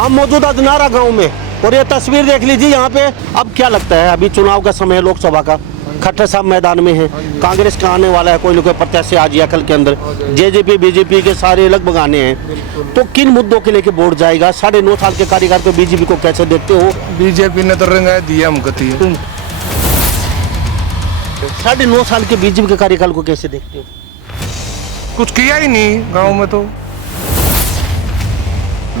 हम मौजूद दिनारा गांव में और ये तस्वीर देख लीजिए यहाँ पे। अब क्या लगता है, अभी चुनाव का समय है लोकसभा का, खट्टर साहब मैदान में है, कांग्रेस का आने वाला है कोई ना कोई प्रत्याशी आज या कल के अंदर, जेजेपी बीजेपी के सारे लगभग आने हैं, तो किन मुद्दों के लेके वोट जाएगा? 9.5 साल के कार्यकाल को बीजेपी को कैसे देखते हो? बीजेपी ने तो रंगा दिया हम गति 9.5 साल के बीजेपी के कार्यकाल को कैसे देखते हो? कुछ किया ही नहीं गांव में तो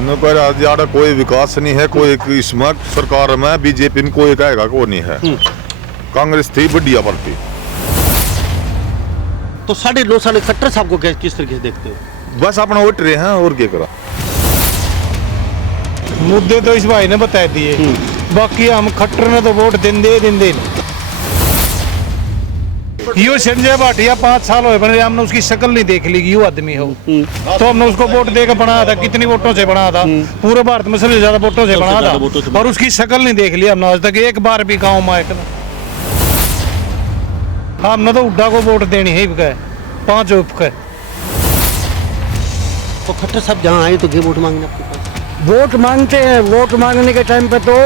न पर ज्यादा कोई विकास नहीं है। कोई इसमें सरकार में बीजेपी में कोई कहेगा को नहीं है। कांग्रेस थी बढ़िया पार्टी। तो 9.5 साल खट्टर साहब को किस तरीके से देखते हो? बस अपना वोट रहे हैं और क्या करा। मुद्दे तो इस भाई ने बता दिए, बाकी हम खट्टर ने तो वोट देंदे यो संजय भाटिया 5 साल हुए बने, हमने उसकी शक्ल नहीं देख ली यू आदमी हो, तो हमने उसको वोट देकर बनाया था। कितनी वोटों से बना था? पूरे भारत में सबसे ज्यादा वोटों से बना था, और उसकी शक्ल नहीं देख ली हमने आज तक एक बार भी गाँव में आए। हमने तो उड्डा को वोट देनी है 5 उपके। तो खट्टर साहब जहाँ आए तो गए वोट मांगने आपके पास? वोट मांगते हैं, वोट मांगने के टाइम पे तो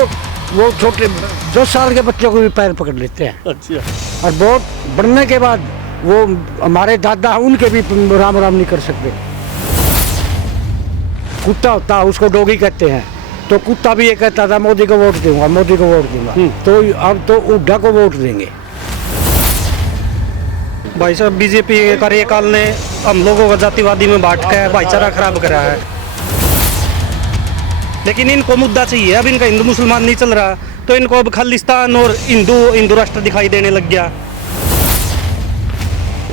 वो छोटे 10 साल के बच्चों को भी पैर पकड़ लेते हैं। अच्छा। और वोट बढ़ने के बाद वो हमारे दादा उनके भी राम राम नहीं कर सकते। कुत्ता होता है उसको डोगी कहते हैं, तो कुत्ता भी ये कहता था मोदी को वोट दूंगा, मोदी को वोट दूंगा। तो अब तो उड्डा को वोट देंगे। भाई साहब बीजेपी के कार्यकाल ने हम लोगों को जातिवादी में बांट कर भाईचारा खराब करा है, लेकिन इनको मुद्दा चाहिए। अब इनका हिंदू मुसलमान नहीं चल रहा, तो इनको अब खालिस्तान और हिंदू राष्ट्र दिखाई देने लग गया।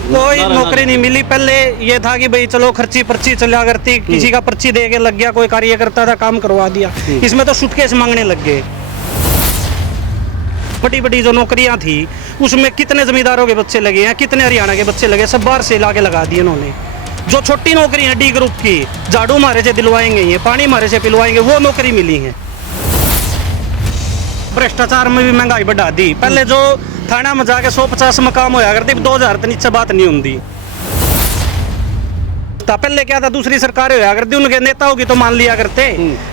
कोई नौकरी नहीं मिली। पहले ये था कि भाई चलो खर्ची पर्ची चला करती, किसी का पर्ची दे के लग गया, कोई कार्यकर्ता था काम करवा दिया। इसमें तो सुटकेस मांगने लग गए। बड़ी बड़ी जो नौकरियां थी उसमें कितने जमींदारों के बच्चे लगे हैं, कितने हरियाणा के बच्चे लगे, सब बाहर से ला के लगा दिए इन्होंने। जो छोटी नौकरी है डी ग्रुप की, झाड़ू मारे से दिलवाएंगे, ये पानी मारे से पिलवाएंगे, वो नौकरी मिली है। भ्रष्टाचार में भी महंगाई बढ़ा दी। पहले जो थाना में जाके 150 में काम होया करती, 2000 तो नीचे बात नहीं होती। पहले क्या था, दूसरी सरकार होया करती, उनके नेताओं की तो मान लिया करते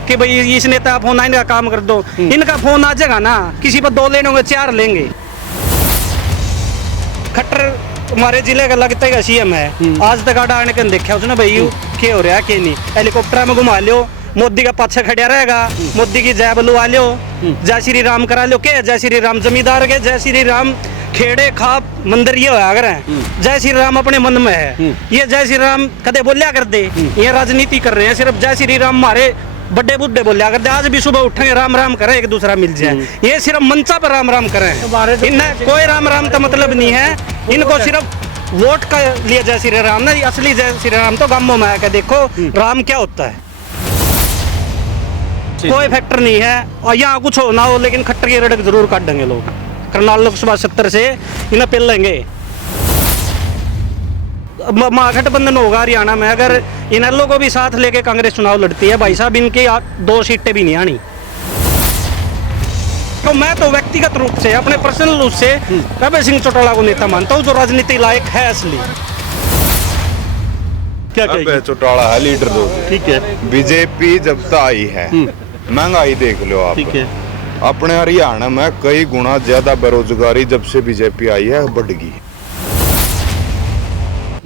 कि भाई इस नेता का फोन आएगा काम कर दो। इनका फोन आ जाएगा ना, किसी पर 2 लेने होंगे 4 लेंगे। खट्टर हमारे जिले का लगता है सीएम है, आज तक आड़ा आने के देखा उसने भाई क्या हो रहा है क्या नहीं। हेलीकॉप्टर में घुमा लो, मोदी का पाछा खड़ा रहेगा, मोदी की जय बुलवा लो, जय श्री राम करा लो। क्या जय श्री राम? जमींदार के जय श्री राम खेड़े खाप मंदिर ये होया अगर है। जय श्री राम अपने मन में है, ये जय श्री राम कदे बोलिया कर दे। ये राजनीति कर रहे हैं, सिर्फ जय श्री राम मारे बड़े बुड्ढे बोलिया कर दे। आज भी सुबह उठेंगे राम राम करें, एक दूसरा मिल जाए। ये सिर्फ मंचा पर राम राम करें, इन्हें कोई राम राम का मतलब नहीं है। इनको सिर्फ वोट का लिए जय श्री राम ना, असली जय श्री राम तो गांवों में आकर देखो राम क्या होता है। कोई फैक्टर नहीं है, और यहाँ कुछ हो ना हो, लेकिन खट्टर की रड़क जरूर काट देंगे लोग। करनाल लोकसभा 70 से इन्हें पिल लेंगे। महागठबंधन होगा हरियाणा में, अगर इन लोगों को भी साथ लेके कांग्रेस चुनाव लड़ती है, भाई साहब इनकी 2 सीटें भी नहीं आनी। तो मैं तो व्यक्तिगत रूप से, अपने पर्सनल रूप से अभय सिंह चौटाला को नेता मानता हूँ, जो राजनीति लायक है असली। क्या अबे चौटाला है लीडर दो। ठीक है। बीजेपी जब तक आई है, महंगाई देख लो आप। ठीक है। अपने हरियाणा में कई गुना ज्यादा बेरोजगारी जब से बीजेपी आई है बढ़ गई।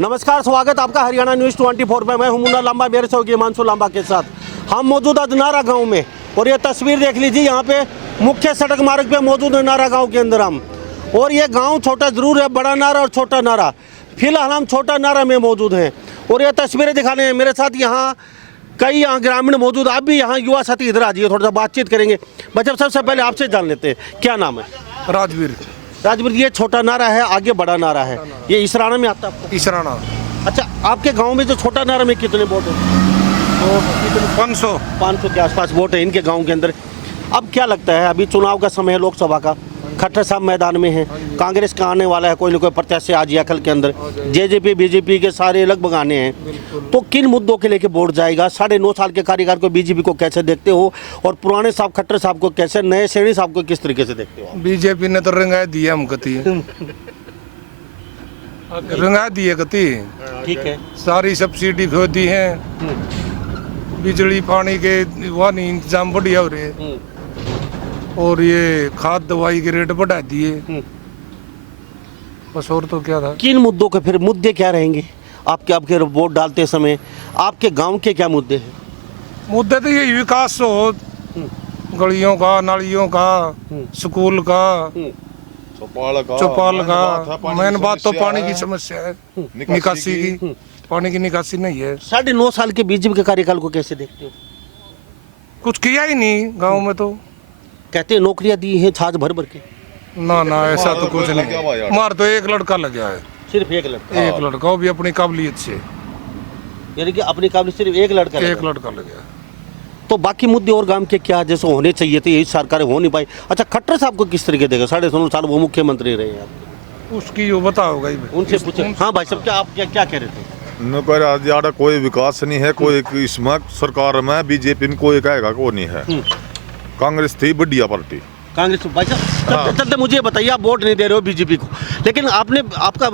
नमस्कार, स्वागत आपका हरियाणा न्यूज़ 24 में। मैं हूं मुन्ना लांबा, मेरे सहयोगी हिमांशु लांबा के साथ। हम मौजूद दिनारा गांव में और ये तस्वीर देख लीजिए। यहाँ पे मुख्य सड़क मार्ग पे मौजूद दिनारा गांव के अंदर हम, और ये गांव छोटा जरूर है, बड़ा नारा और छोटा नारा। फिलहाल हम छोटा नारा में मौजूद हैं और ये तस्वीरें दिखाने हैं मेरे साथ। यहाँ कई यहाँ ग्रामीण मौजूद, आप भी यहाँ युवा साथी इधर आ जाइए, थोड़ा सा बातचीत करेंगे। बच्चा सबसे पहले आपसे जान लेते हैं, क्या नाम है? राजवीर। राजवीर, ये छोटा नारा है, आगे बड़ा नारा है, ये इसराना में आता है आपको? इसराना। अच्छा, आपके गांव में जो छोटा नारा में कितने वोट है? 500 के आसपास वोट है इनके गांव के अंदर। अब क्या लगता है, अभी चुनाव का समय है लोकसभा का, खट्टर साहब मैदान में है, कांग्रेस का आने वाला है कोई ना कोई प्रत्याशी आज या कल के अंदर, जेजेपी बीजेपी के सारे लगभग आने हैं, तो किन मुद्दों के लेके वोट जाएगा? 9.5 साल के कार्यकाल को बीजेपी को कैसे देखते हो, और पुराने साहब खट्टर साहब को कैसे, नए सैनी साहब को किस तरीके से देखते हो? बीजेपी ने तो रंगा दिया हम गति रंगा दिए गति। ठीक है। सारी सब्सिडी खो दी है, बिजली पानी के वहाँ नहीं इंतजाम बढ़िया हो रहे हैं और ये खाद दवाई के रेट बढ़ा दिए, बस और तो क्या था। किन मुद्दों के फिर मुद्दे क्या रहेंगे आपके आपके वोट डालते समय? आपके गांव के क्या मुद्दे हैं? मुद्दे तो यही विकास हो, गलियों का, नालियों का, स्कूल का, चौपाल का। मेन बात तो पानी की समस्या है, निकासी की, पानी की निकासी नहीं है। 9.5 साल के बीजेपी के कार्यकाल को कैसे देखते हो? कुछ किया ही नहीं गांव में, तो कहते हैं नौकरियां दी हैं छाछ भर भर के। ना ना ऐसा तो कुछ नहीं। हमारा तो एक लड़का लगा है, सिर्फ एक लड़का? एक लड़का, वो भी अपनी काबिलियत से। यानी कि अपनी काबिलियत सिर्फ एक लड़का एक लड़का लगा। तो बाकी मुद्दे और गांव के क्या जैसे होने चाहिए थे, यही सरकारें हो नहीं पाई। अच्छा, खट्टर साहब को किस तरीके देगा? 9.5 साल वो मुख्यमंत्री रहे हैं आपके। उसकी जो बताओगा ही, उनसे पूछे। हाँ भाई साहब, क्या आप क्या कह रहे थे? ज्यादा कोई विकास नहीं है, कोई इसमें सरकार में बीजेपी में कोई कहेगा को नहीं है। कांग्रेस थी बढ़िया पार्टी। कांग्रेस भाई साहब चलते मुझे बताइए, आप वोट नहीं दे रहे हो बीजेपी को, लेकिन आपने आपका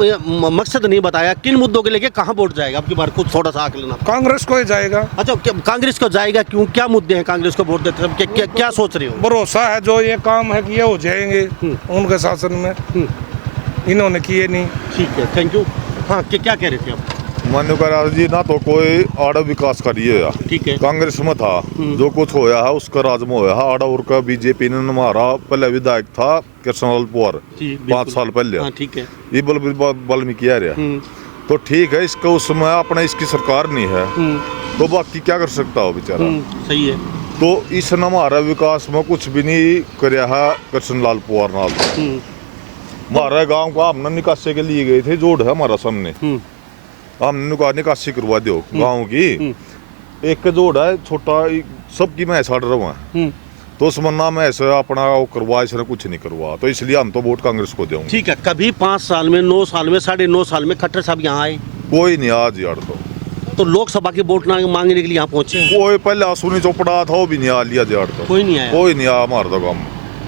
मकसद नहीं बताया किन मुद्दों के लेके कहाँ वोट जाएगा आपकी बार? कुछ थोड़ा सा आकलन आप। कांग्रेस को ही जाएगा। अच्छा, कांग्रेस को जाएगा क्यों? क्या मुद्दे हैं कांग्रेस को वोट देते समय? क्या सोच रहे हो? भरोसा है जो ये काम है कि ये हो जाएंगे उनके शासन में, इन्होंने किए नहीं। ठीक है, थैंक यू। हाँ, क्या कह रहे थे आप? मान्य कर जी ना तो कोई आड़ा विकास करिए या ठीक है। कांग्रेस में था जो कुछ होया है उसका राज में होया है। आड़ा और का बीजेपी ने हमारा पहले विधायक था कृष्णलाल पवार 5 साल पहले। हाँ, ठीक है। ये बल में किया रहा तो ठीक है, इसका उसमें अपना इसकी सरकार नहीं है तो बाकी क्या कर सकता हो बेचारा। सही है। तो इस हमारा विकास में कुछ भी नहीं कराया है कृष्णलाल पवार नाल। हमारे गाँव का हमने निकासी के लिए गए थे, जोड़ है हमारा सामने, हमने निकासी करवा दो गाँव की। एक जोड़ है छोटा, सबकी मैं छाड़ रहा हूँ तो उसमें ना मैं ऐसा अपना करवा, इसने कुछ नहीं करवा, तो इसलिए हम तो वोट कांग्रेस को देंगे। ठीक है। कभी 5 साल में, 9 साल में, 9.5 साल में खट्टर साहब यहाँ आए? कोई नहीं आज यार। तो लोकसभा के वोट मांगने के लिए यहाँ पहुंचे? कोई पहले आसुनी चौपड़ा था वो भी नहीं आ लिया यार। तो कोई नहीं आया? कोई नहीं आया हमारे तो गाँव।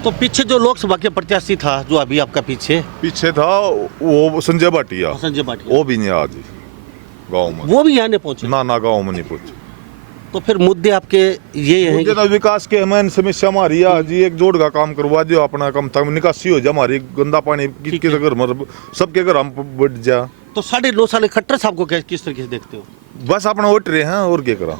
तो पीछे जो लोकसभा के प्रत्याशी था, जो अभी आपका पीछे था, वो संजय भाटिया, वो भी नहीं आज गाँव में। वो भी यहाँ नहीं पहुंचे? ना गाँव में नहीं पहुंचे। तो फिर मुद्दे आपके ये हैं कि विकास के हमें समस्या हमारी आज एक जोड़ का काम करवा दियो, अपना कम तक निकासी हो जाए हमारी, गंदा पानी किसके घर में, सबके घर हम बढ़ जा। तो 9.5 साल खट्टर साहब को किस तरीके से देखते हो? बस अपना वोट रहे हैं और क्या करा।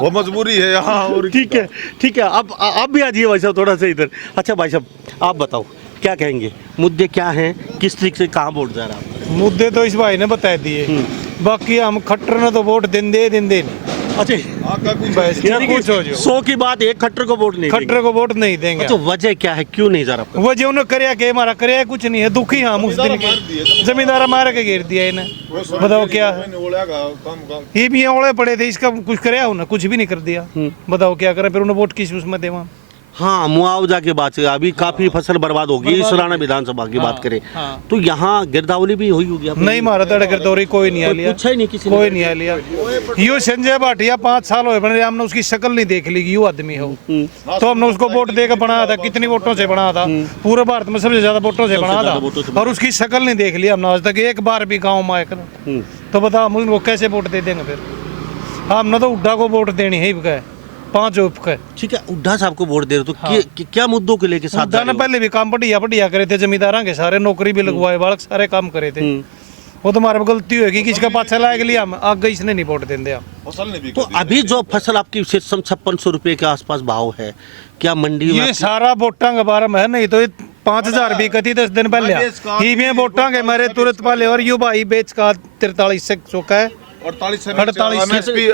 वो मजबूरी है यहाँ। और ठीक है, ठीक है। अब आप भी आ जाइए भाई साहब थोड़ा सा इधर। अच्छा भाई साहब, आप बताओ क्या कहेंगे, मुद्दे क्या हैं, किस तरीके से कहाँ वोट जा रहा है? मुद्दे तो इस भाई ने बता दिए, बाकी हम खट्टर ने तो वोट देंदे नहीं। अच्छा, क्या कुछ हो जो 100 की बात, एक खट्टर को वोट नहीं खट्टर को वोट नहीं देंगे। तो वजह क्या है, क्यों नहीं जा रहा? वजह उन्होंने करया के हमारा करया कुछ नहीं है, दुखी हम उस दिन के जमींदार मार के घेर दिया इन्हें। बताओ क्या है, ये भी ओले पड़े थे, इसका कुछ करया उन्हें कुछ भी नहीं कर दिया। बताओ क्या करें फिर, उन्हें वोट किस उसमें देवा? हाँ, मुआवजा की बात है, अभी काफी फसल बर्बाद होगी। सुराना विधानसभा की बात करें तो यहाँ गिरदावली भी हुई होगी? नहीं, मारा तड़ गिरदौरी कोई नहीं आ लिया, पूछा ही नहीं किसी, कोई नहीं आ लिया। यो संजय भाटिया 5 साल हो बने, हमने उसकी शक्ल नहीं देख ली, यू आदमी हो तो हमने उसको वोट देकर बनाया था। कितनी वोटों से बना था? पूरे भारत में सबसे ज्यादा वोटों से बना था, और उसकी शक्ल नहीं देख ली हमने आज तक एक बार भी गाँव में आकर। तो बता हम उनको कैसे वोट दे देंगे फिर? हमने तो उड्डा को वोट देनी है, 5 उपके। ठीक है, उड्डा साहब को वोट दे रहे तो क्या मुद्दों के लेके साथ? उड्डा ने पहले भी काम बढ़िया करे थे, जमींदारों के सारे नौकरी भी लगवाए, बालक सारे काम करे थे। वो तो हमारे गलती होगी कि इसका पाछा लाए के लिए हम आगे इसने नहीं वोट देंगे। तो अभी जो फसल आपकी 5600 रुपए के आसपास भाव है, क्या मंडी में ये सारा वोटा के बारे में है? नहीं तो 5000 भी कथी 10 दिन पहले ही वोटा के मेरे तुरंत पहले, और यू भाई बेच का 43 से चौका है 48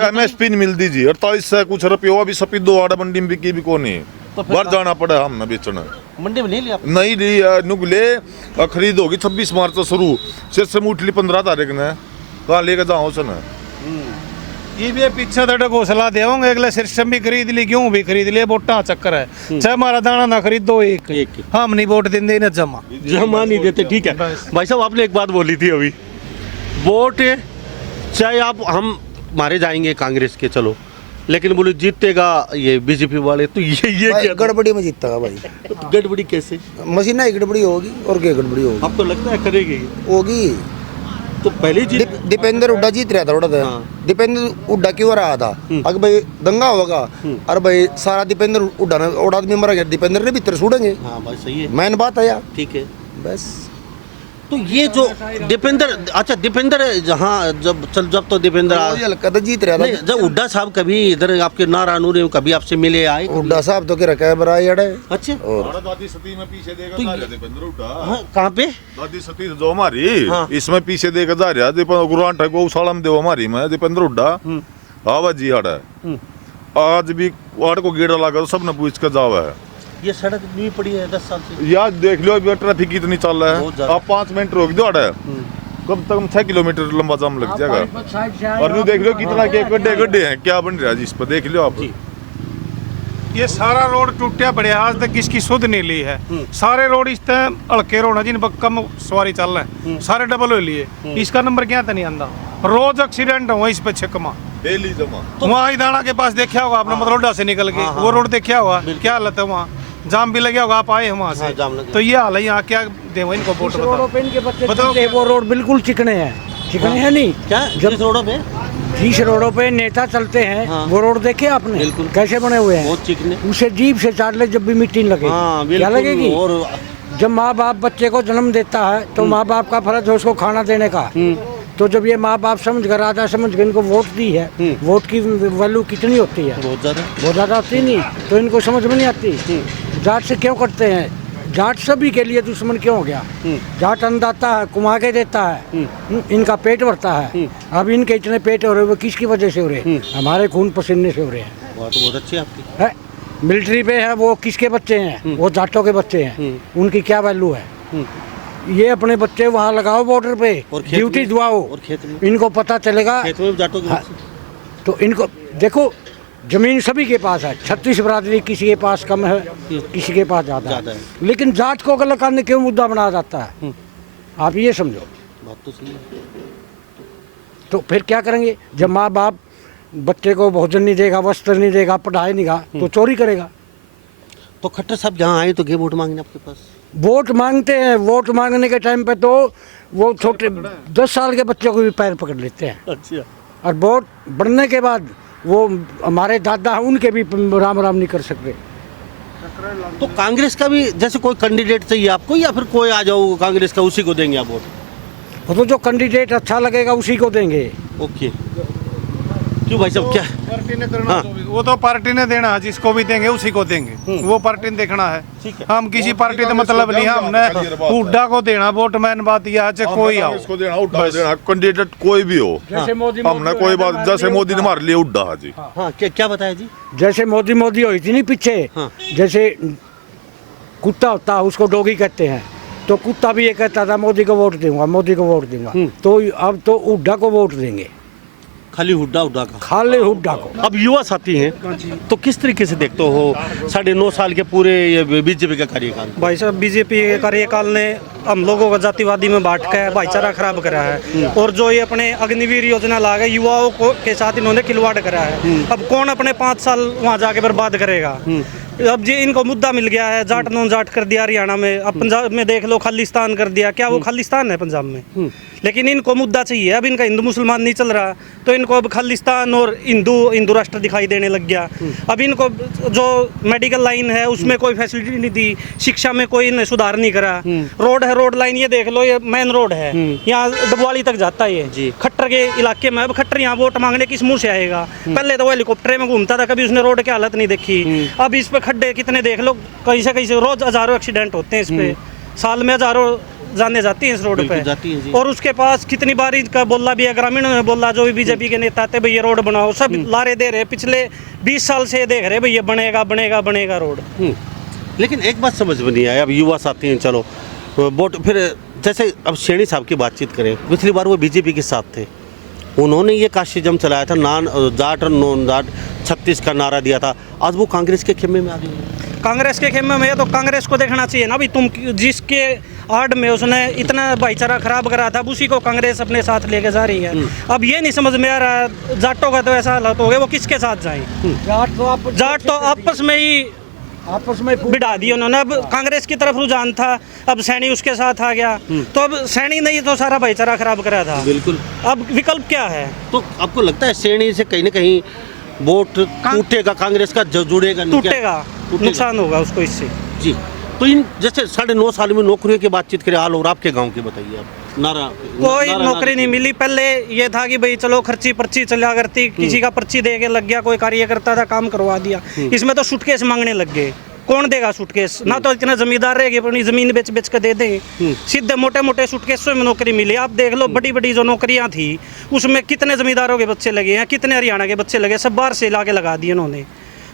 MSP नहीं मिलती जी। 48 से कुछ रुपये अभी सफेद दो आड़ा मंडी में बिकी भी को नहीं, बाहर जाना पड़ा हमने बेचना। मंडी में नहीं लिया? नहीं ली, नुगले खरीद होगी 26 मार्च से शुरू, सिर से मुठली 15 तारीख ने कहाँ लेके जाओ सना। ये भी पीछे तक घोसला देंगे, अगले सिस्टम भी खरीद ली, गेहूं भी खरीद लिए, वोटा चक्कर है, चाहे हमारा दाना ना खरीद दो एक हम नहीं वोट देंगे ना जमा नहीं देते। ठीक है भाई साहब, आपने एक बात बोली थी अभी, वोट चाहे आप हम मारे जाएंगे कांग्रेस के, चलो, लेकिन बोले जीतेगा ये बीजेपी वाले, तो ये क्या गड़बड़ी में जीतेगा भाई? तो गड़बड़ी कैसे? मशीन ही गड़बड़ी होगी और क्या गड़बड़ी होगी? आपको लगता है करेगी? होगी। तो पहले जी दीपेंद्र हुड्डा जीत रहा था थोड़ा हाँ। दीपेंद्र हुड्डा क्यों रहा था अगर भाई दंगा होगा अरे भाई सारा दीपेंद्र हुड्डा ने और आदमी मरा गया दीपेंद्र ने भीतर छोड़ेंगे हाँ भाई सही है मैन बात है यार ठीक है बस तो ये जो दीपेंद्र अच्छा दीपेंद्र जहाँ जब तो दीपेंद्र ये हल्का तो जीत रहा नहीं था जब हुड्डा साहब कभी इधर आपके नारायणपुर में कभी आपसे मिले आए हुड्डा साहब तो क्या रखा है बड़ा यार अच्छा और दादी सती में पीछे देकर तो जा ये- रहा दीपेंद्र हुड्डा हाँ कहाँ पे दादी सती जो हमारी हाँ। इसमें पीछे देकर जा रहा दीपेंद्र गुरुआन गौशाला में देव हमारी में दीपेंद्र हुड्डा आवाज जी हड़ा आज भी वाड़ को गेड़ा लगा तो सबने पूछ कर जावा है ये सड़क नहीं पड़ी है 10 साल से यार देख लो अभी ट्रैफिक कितनी चल रहा बहुत है ज्यादा। आप 5 मिनट रोक दो अड़ा कम से कम 6 किलोमीटर लंबा जाम लग जाएगा और न्यू देख लो कितना के गड्ढे गड्ढे हैं क्या बन रहा है जिस पर देख लो आप ये सारा रोड टूटा पड़े आज तक किसकी सुध नहीं ली है सारे रोड इस टाइम हल्के रोड है जिन पर कम सवारी चल रहे हैं सारे डबल हो लिए इसका नंबर क्या था नहीं आंदा रोज एक्सीडेंट हुआ इस पे छिकमा डेली जमा वहाँ इदाना के पास देखा होगा आपने मतलोडा से निकल के वो रोड देखा होगा क्या हालत है वहाँ जाम भी लगे होगा आप आए हैं वहाँ हाँ, जाम से लगे। तो ये हाल है यहाँ क्या देव इनको वोट रोडों बताओ पे इनके बच्चे बताओ चलते हैं, वो रोड बिल्कुल चिकने हैं चिकने हैं नहीं क्या जिस रोडों पे जिस रोडों पे नेता चलते हैं हाँ। वो रोड देखे आपने बिल्कुल। कैसे बने हुए हैं बहुत चिकने उसे जीभ से चाट ले जब भी मिट्टी न लगे हाँ क्या लगेगी बिल्कुल और जब माँ बाप बच्चे को जन्म देता है तो माँ बाप का फर्ज है उसको खाना देने का तो जब ये माँ बाप समझ कर राजा समझ कर इनको वोट दी है वोट की वैल्यू कितनी होती है बहुत ज्यादा बहुत ज़्यादा होती नहीं तो इनको समझ में नहीं आती जाट से क्यों करते हैं जाट सभी के लिए दुश्मन क्यों हो गया जाट अन्नदाता है कुमा के देता है इनका पेट भरता है अब इनके इतने पेट हो रहे वो किसकी वजह से हो रहे हैं हमारे खून पसीने से हो रहे हैं बात बहुत अच्छी है आपकी है मिलिट्री पे है वो किसके बच्चे हैं वो जाटों के बच्चे हैं उनकी क्या वैल्यू है ये अपने बच्चे वहाँ लगाओ बॉर्डर पे और खेत ड्यूटी में- दुआओ और खेत में इनको पता चलेगा खेत में जाटों के हाँ, तो इनको देखो जमीन सभी के पास है 36 बरादरी किसी के पास कम है किसी के पास ज़्यादा ज़्यादा है लेकिन जाट को गलत करने क्यों मुद्दा बनाया जाता है आप ये समझो बात तो सही है तो फिर क्या करेंगे जब माँ बाप बच्चे को भोजन नहीं देगा वस्त्र नहीं देगा पढ़ाई नहीं देगा तो चोरी करेगा तो खट्टर साहब जहाँ आए तो गए वोट मांगने आपके पास वोट मांगते हैं वोट मांगने के टाइम पे तो वो छोटे 10 साल के बच्चों को भी पैर पकड़ लेते हैं अच्छा और वोट बढ़ने के बाद वो हमारे दादा हैं उनके भी राम राम नहीं कर सकते तो कांग्रेस का भी जैसे कोई कैंडिडेट चाहिए आपको या फिर कोई आ जाओ कांग्रेस का उसी को देंगे आप वोट वो तो जो कैंडिडेट अच्छा लगेगा उसी को देंगे ओके क्यों भाई साहब क्या पार्टी ने करना हाँ। जो भी, वो तो पार्टी ने देना है जिसको भी देंगे उसी को देंगे वो पार्टी ने देखना है ठीक है। हम किसी पार्टी का मतलब नहीं हमने हुड्डा को देना वोट मैन बात यह है चाहे कोई आओ इसको देना हुड्डा देना कैंडिडेट कोई भी हो जैसे मोदी हमने कोई बात जैसे मोदी ने हमारे लिए हुड्डा है जी हाँ क्या बताया जी जैसे मोदी हुई थी नहीं पीछे हाँ। जैसे कुत्ता होता है उसको डोगी कहते हैं तो कुत्ता भी ये कहता था मोदी को वोट दूंगा मोदी को वोट दूंगा तो अब तो हुड्डा को वोट देंगे खाली हुड्डा का खाली हुड्डा को अब युवा साथी हैं तो किस तरीके से देखते हो 9.5 साल के पूरे ये बीजेपी का कार्यकाल भाई साहब बीजेपी के कार्यकाल ने हम लोगों को जातिवादी में बांट कर भाईचारा खराब करा है और जो ये अपने अग्निवीर योजना ला गए युवाओं को के साथ इन्होंने खिलवाड़ करा है अब कौन अपने 5 साल वहाँ जाके बर्बाद करेगा अब जी इनको मुद्दा मिल गया है जाट नॉन जाट कर दिया हरियाणा में अब पंजाब में देख लो खालिस्तान कर दिया क्या वो खालिस्तान है पंजाब में लेकिन इनको मुद्दा चाहिए अब इनका हिंदू मुसलमान नहीं चल रहा तो इनको अब खालिस्तान और हिंदू राष्ट्र दिखाई देने लग गया अब इनको जो मेडिकल लाइन है उसमें कोई फैसिलिटी नहीं दी शिक्षा में कोई इन्हें सुधार नहीं करा रोड है रोड लाइन ये देख लो ये मेन रोड है यहाँ डबवाली तक जाता है ये खट्टर के इलाके में अब खट्टर यहाँ वोट मांगने किस मुंह से आएगा पहले तो वो हेलीकॉप्टर में घूमता था कभी उसने रोड की हालत नहीं देखी अब इस पे खड्डे कितने देख लो कहीं से रोज हजारों एक्सीडेंट होते हैं इस पे साल में हजारों जाने जाती है इस रोड पे जाती है जी। और उसके पास कितनी बार इनका बोला भी है ग्रामीण में बोला जो भी बीजेपी के नेता थे भाई ये रोड बनाओ सब लारे दे रहे पिछले 20 साल से देख रहे भाई ये बनेगा रोड लेकिन एक बात समझ में नहीं आया अब युवा साथी हैं चलो वोट फिर जैसे अब शेणी साहब की बातचीत करें पिछली बार वो बीजेपी के साथ थे उन्होंने ये काशीजम चलाया था नान जाट और नॉन जाट 36 का नारा दिया था आज वो कांग्रेस के खेमे में आ गए कांग्रेस के खेमे में तो कांग्रेस को देखना चाहिए ना भाई तुम जिसके आड़ में उसने इतना भाईचारा खराब करा था उसी को कांग्रेस अपने साथ लेके जा रही है अब ये नहीं समझ में आ रहा जाटों का तो ऐसा हालत हो गया वो किसके साथ जाए जाट तो आपस में ही आपस में बिठा दिए उन्होंने। अब कांग्रेस की तरफ रुझान था, अब सैनी उसके साथ आ गया, तो अब सैनी ने ही तो सारा भाईचारा खराब करा था। बिल्कुल। अब विकल्प क्या है? तो आपको लगता है श्रेणी से कहीं ना कहीं वोट टूटेगा, कांग्रेस का जुड़ेगा नहीं क्या? टूटेगा, नुकसान होगा उसको इससे। जी। तो इन जैसे 9.5 साल में नौकरियों की बातचीत करें हाल, और आपके गांव के बताइए आप। कोई नौकरी नहीं मिली। पहले ये था कि भाई चलो खर्ची पर्ची चला करती, किसी का पर्ची दे के लग गया, कोई कार्य करता था काम करवा दिया। इसमें तो सूटकेस मांगने लग गए, कौन देगा सूटकेस? ना तो इतना जमींदार रहेगी अपनी जमीन बेच बेच के दे देंगे, सीधे मोटे मोटे सूटकेसों में नौकरी मिली। आप देख लो बड़ी बड़ी जो नौकरियां थी उसमें कितने जमींदारों के बच्चे लगे हैं, कितने हरियाणा के बच्चे लगे, सब बाहर से ला के लगा दिए उन्होंने।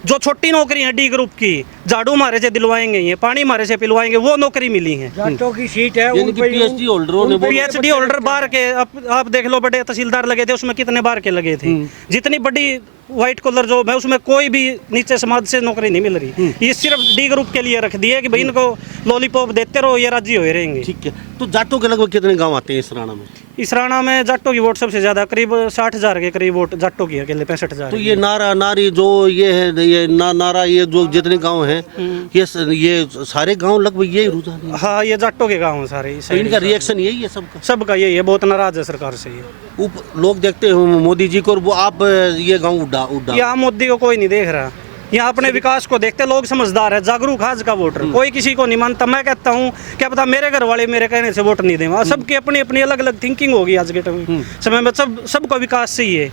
जो छोटी नौकरी है डी ग्रुप की, झाड़ू मारे से दिलवाएंगे, ये पानी मारे से पिलवाएंगे, वो नौकरी मिली है। जाटों की सीट है, उन पे पीएचडी होल्डरों ने पीएचडी होल्डर बाहर के, आप देख लो बड़े तहसीलदार लगे थे उसमें कितने बाहर के लगे थे। जितनी बड़ी व्हाइट कॉलर जॉब है उसमें कोई भी नीचे समाज से नौकरी नहीं मिल रही। ये सिर्फ डी ग्रुप के लिए रख दिए कि भाई इनको लॉलीपॉप देते रहो, ये राजी हुए रहेंगे। ठीक है। तो जाटों के लगभग कितने गांव आते हैं इस राणा में? इस राणा में जाटों की वोट सबसे ज्यादा, करीब 60,000 के करीब वोट जाटों की है, अकेले 65,000। तो ये नारा नारी जो ये है, ये नारा, ये जो जितने गांव हैं, ये सारे गांव लगभग यही रुझान है। हाँ, ये जाटों के गाँव सारे। तो इनका रिएक्शन यही है सबका? सबका यही है, बहुत नाराज है सरकार से ये। लोग देखते हैं मोदी जी को, और वो आप ये गांव उड़ा यहाँ मोदी को कोई नहीं देख रहा, यहाँ अपने विकास को देखते। लोग समझदार है, जागरूक आज का वोटर, कोई किसी को नहीं मानता। मैं कहता हूँ क्या पता मेरे घर वाले मेरे कहने से वोट नहीं देंगे। सबकी अपनी अपनी अलग अलग थिंकिंग होगी आज के समय में। सबको विकास चाहिए,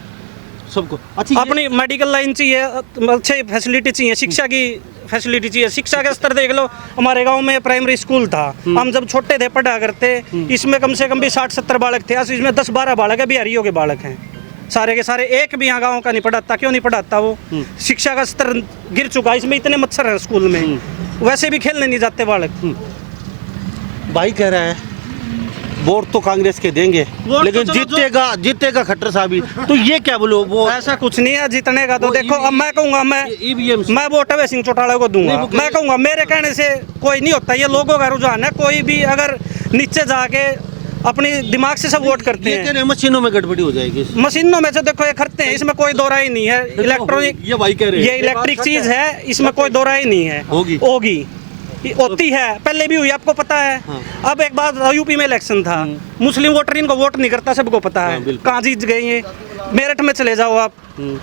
सबको अपनी मेडिकल लाइन चाहिए, अच्छे फैसिलिटी चाहिए, शिक्षा की फैसिलिटी चाहिए। शिक्षा का स्तर देख लो, हमारे गांव में प्राइमरी स्कूल था, हम जब छोटे थे पढ़ा करते, इसमें कम से कम भी 60-70 बालक थे, आज इसमें 10-12 बालक है, बिहारियों के बालक हैं सारे के सारे। एक भी यहाँ गाँव का नहीं पढ़ाता। क्यों नहीं पढ़ाता? वो शिक्षा का स्तर गिर चुका है। इसमें इतने मच्छर हैं स्कूल में, वैसे भी खेलने नहीं जाते बालक। भाई कह रहा है वोट तो कांग्रेस के देंगे, लेकिन जीतेगा खट्टर साहब ही। तो ये क्या बोलो? वो ऐसा कुछ नहीं है, जीतने का तो देखो। अब मैं कहूँगा मैं वोट अभय सिंह चौटाला को दूंगा। मैं कहूँगा मेरे कहने से कोई नहीं होता, ये लोगों का रुझान है। कोई भी अगर नीचे जाके अपनी दिमाग से सब वोट करते हैं। मशीनों में गड़बड़ी हो जाएगी। मशीनों में से देखो ये करते हैं, इसमें कोई दो राय नहीं है। इलेक्ट्रॉनिक, ये भाई कह रहे हैं, ये इलेक्ट्रिक चीज है, इसमें कोई दो राय नहीं है। होगी होती है, पहले भी हुई, आपको पता है। अब एक बात, यूपी में इलेक्शन था, मुस्लिम वोटर इनको वोट नहीं करता, सबको पता है। कहाँ जीत गए ये? मेरठ में चले जाओ आप,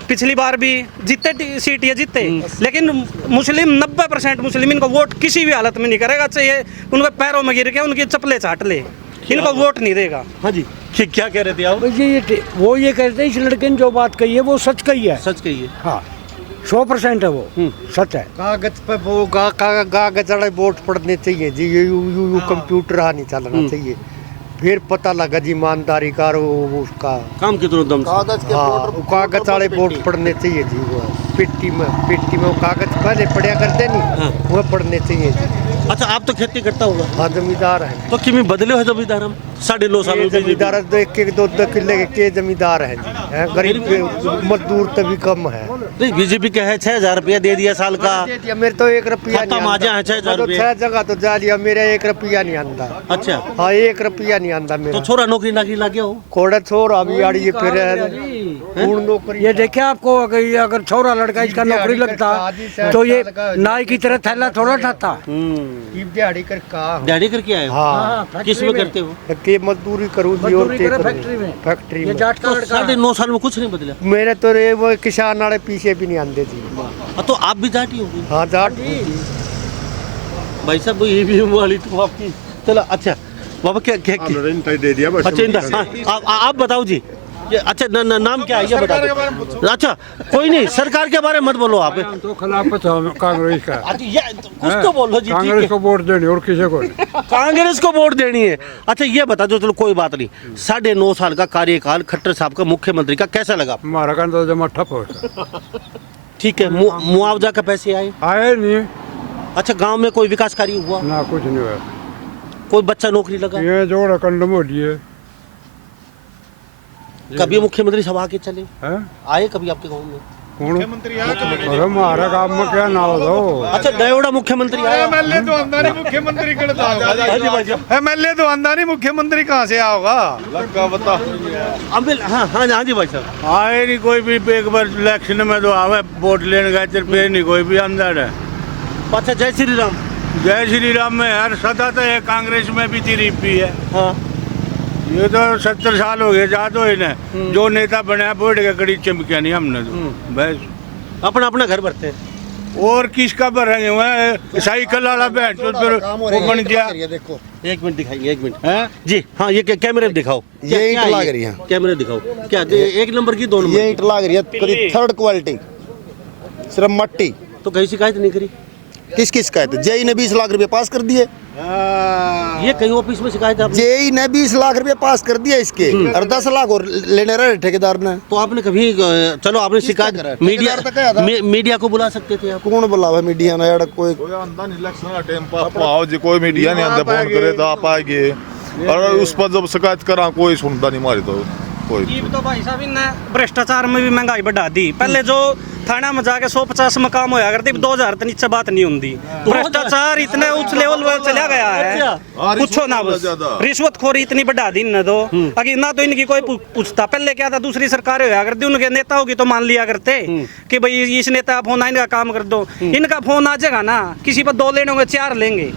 पिछली बार भी जीते सीट, ये जीते। लेकिन मुस्लिम 90% मुस्लिम इनको वोट किसी भी हालत में नहीं करेगा, चाहिए उनके पैरों में गिर के उनकी चप्पलें चाट ले, इनको वोट नहीं देगा। हाँ जी, क्या कह रहे थे आप? वो ये कहते हैं इस लड़के ने जो बात कही है वो सच कही है। सच कही है, हाँ 100% है, वो सच है। कागज पे वो कागज वाले वोट पड़ने चाहिए जी, ये यू कंप्यूटर नहीं चलना चाहिए, फिर पता लगा जी ईमानदारी का उसका काम कितना दम से। कागज वाले वोट पड़ने चाहिए जी। वो पेटी में वो कागज पहले पढ़ा करते नहीं, वो पढ़ने चाहिए जी। अच्छा, आप तो खेती करता होगा? हाँ, जमींदार है। तो किमी बदले हो जमींदार? हम 9.5 साल जमींदार 1-2 किले के जमींदार है जी, गरीब मजदूर तभी कम है। बीजेपी का है 6,000 रुपया दे दिया साल का। मेरे तो 1 रुपया खत्म आ जाए 6,000 रुपया। 6 जगह तो जा लिया, मेरा 1 रुपया नहीं आंदा। अच्छा, हाँ 1 रुपया नहीं आंदा मेरा। तो छोरा नौकरी नाकी लग गया हो? कोड़ा छोरा अभी आड़ी फिर पूर्ण नौकरी। ये देखे आपको, अगर छोरा लड़का इसका नौकरी लगता तो ये नाई की तरह थैला थोड़ा उठाता। दिहाड़ी कर दिहाड़ी करके आए? हाँ। किस में करते हो? के मजदूरी करूँ जी, और फैक्ट्री में। तो 9.5 साल में कुछ नहीं बदला? मेरे तो रे वो किसान वाले पीछे भी नहीं आते जी। तो आप भी जाटी हो? हाँ जाट भाई साहब, ये भी वाली तो आपकी। चलो अच्छा बाबा, क्या दे दिया बस। अच्छा, आप बताओ जी। ये अच्छा नाम क्या है ये बता दो। अच्छा, कोई नहीं, सरकार के बारे में मत बोलो आप। तो खिलाफत कांग्रेस का। कुछ तो बोलो जी। कांग्रेस को वोट देनी और किसी को? कांग्रेस को वोट देनी है। अच्छा ये बता दो, चलो कोई बात नहीं, 9.5 साल का कार्यकाल खट्टर साहब का मुख्यमंत्री का कैसा लगा? हमारा का तो जमा ठप हो। ठीक है, मुआवजा का पैसे आए नहीं। अच्छा, गांव में कोई विकास कार्य हुआ? ना, कुछ नहीं हुआ। कोई बच्चा नौकरी लगा? ये जोड़ कंडम हो लिए। कभी मुख्यमंत्री सभा के चले हैं? आए कभी आपके गांव में? मुख्यमंत्री अरे हमारा गाँव में क्या ना हो? अच्छा, दयोड़ा मुख्यमंत्री आया? एमएलए तो आंदा नहीं, मुख्यमंत्री करता होगा। एमएलए तो आंदा नहीं, मुख्यमंत्री कहाँ से आओगा? लगा बता। हाँ हाँ हाँ जी भाई साहब। आए नहीं कोई भी, एक बार इलेक्शन में तो आवे वोट लेने गए, फिर नहीं कोई भी अंदर है। अच्छा जय श्री राम। जय श्री राम में हर सदा तो है, कांग्रेस में भी तारीफ भी है। हाँ ये तो 70 साल हो गए जा तो इन्हें जो नेता बने बैठ के कड़ी चमकिया नहीं हमने तो बस अपना अपना घर भरते हैं। और किसका भरेंगे वह साइकिल वाला बैठ तो फिर वो बन गया। देखो 1 मिनट दिखाएंगे, 1 मिनट हैं? जी। हाँ ये कैमरे में दिखाओ। ये ईंट क्या लग रही है। कैमरे दिखाओ क्या, 1 नंबर की 2 नंबर ये ईंट लग रही है करीब 3rd क्वालिटी, सिर्फ मट्टी। तो कहीं शिकायत नहीं करी? किसकी शिकायत है? जेई ने 20 लाख रुपए पास कर दिए। ये कहीं ऑफिस में शिकायत है आपने? जेई ने 20 लाख रुपए पास कर दिया इसके, और 10 लाख और लेने रहे ठेकेदार ने। तो आपने कभी चलो आपने शिकायत मीडिया ठेकेदार तो कहा था। मीडिया को बुला सकते थे आप। कौन बुलावा मीडिया ने यार? कोई आंदा नहीं इलेक्शन का टाइम पर आओ जी, कोई मीडिया नहीं आंदा फोन करे तो आप आएंगे, और उस पर जब शिकायत करा कोई सुनता नहीं हमारी तो कोई। ये तो भाई साहब इनने भ्रष्टाचार में भी महंगाई बढ़ा दी। पहले जो थाना में जाके 150 मकाम होया करते, 2000 तो नीचे बात नहीं होती। भ्रष्टाचार इतने उच्च लेवल पर चला गया है, पूछो ना बस। रिश्वतखोरी इतनी बढ़ा दी इन्हें तो, अगर ना तो इनकी कोई पूछता। पहले क्या था, दूसरी सरकार होया करती, उनके नेता होगी तो मान लिया करते कि भाई इस नेता का फोन आए, इनका काम कर दो। इनका फोन आ जाएगा ना, किसी पर 2 लेने होंगे 4 लेंगे,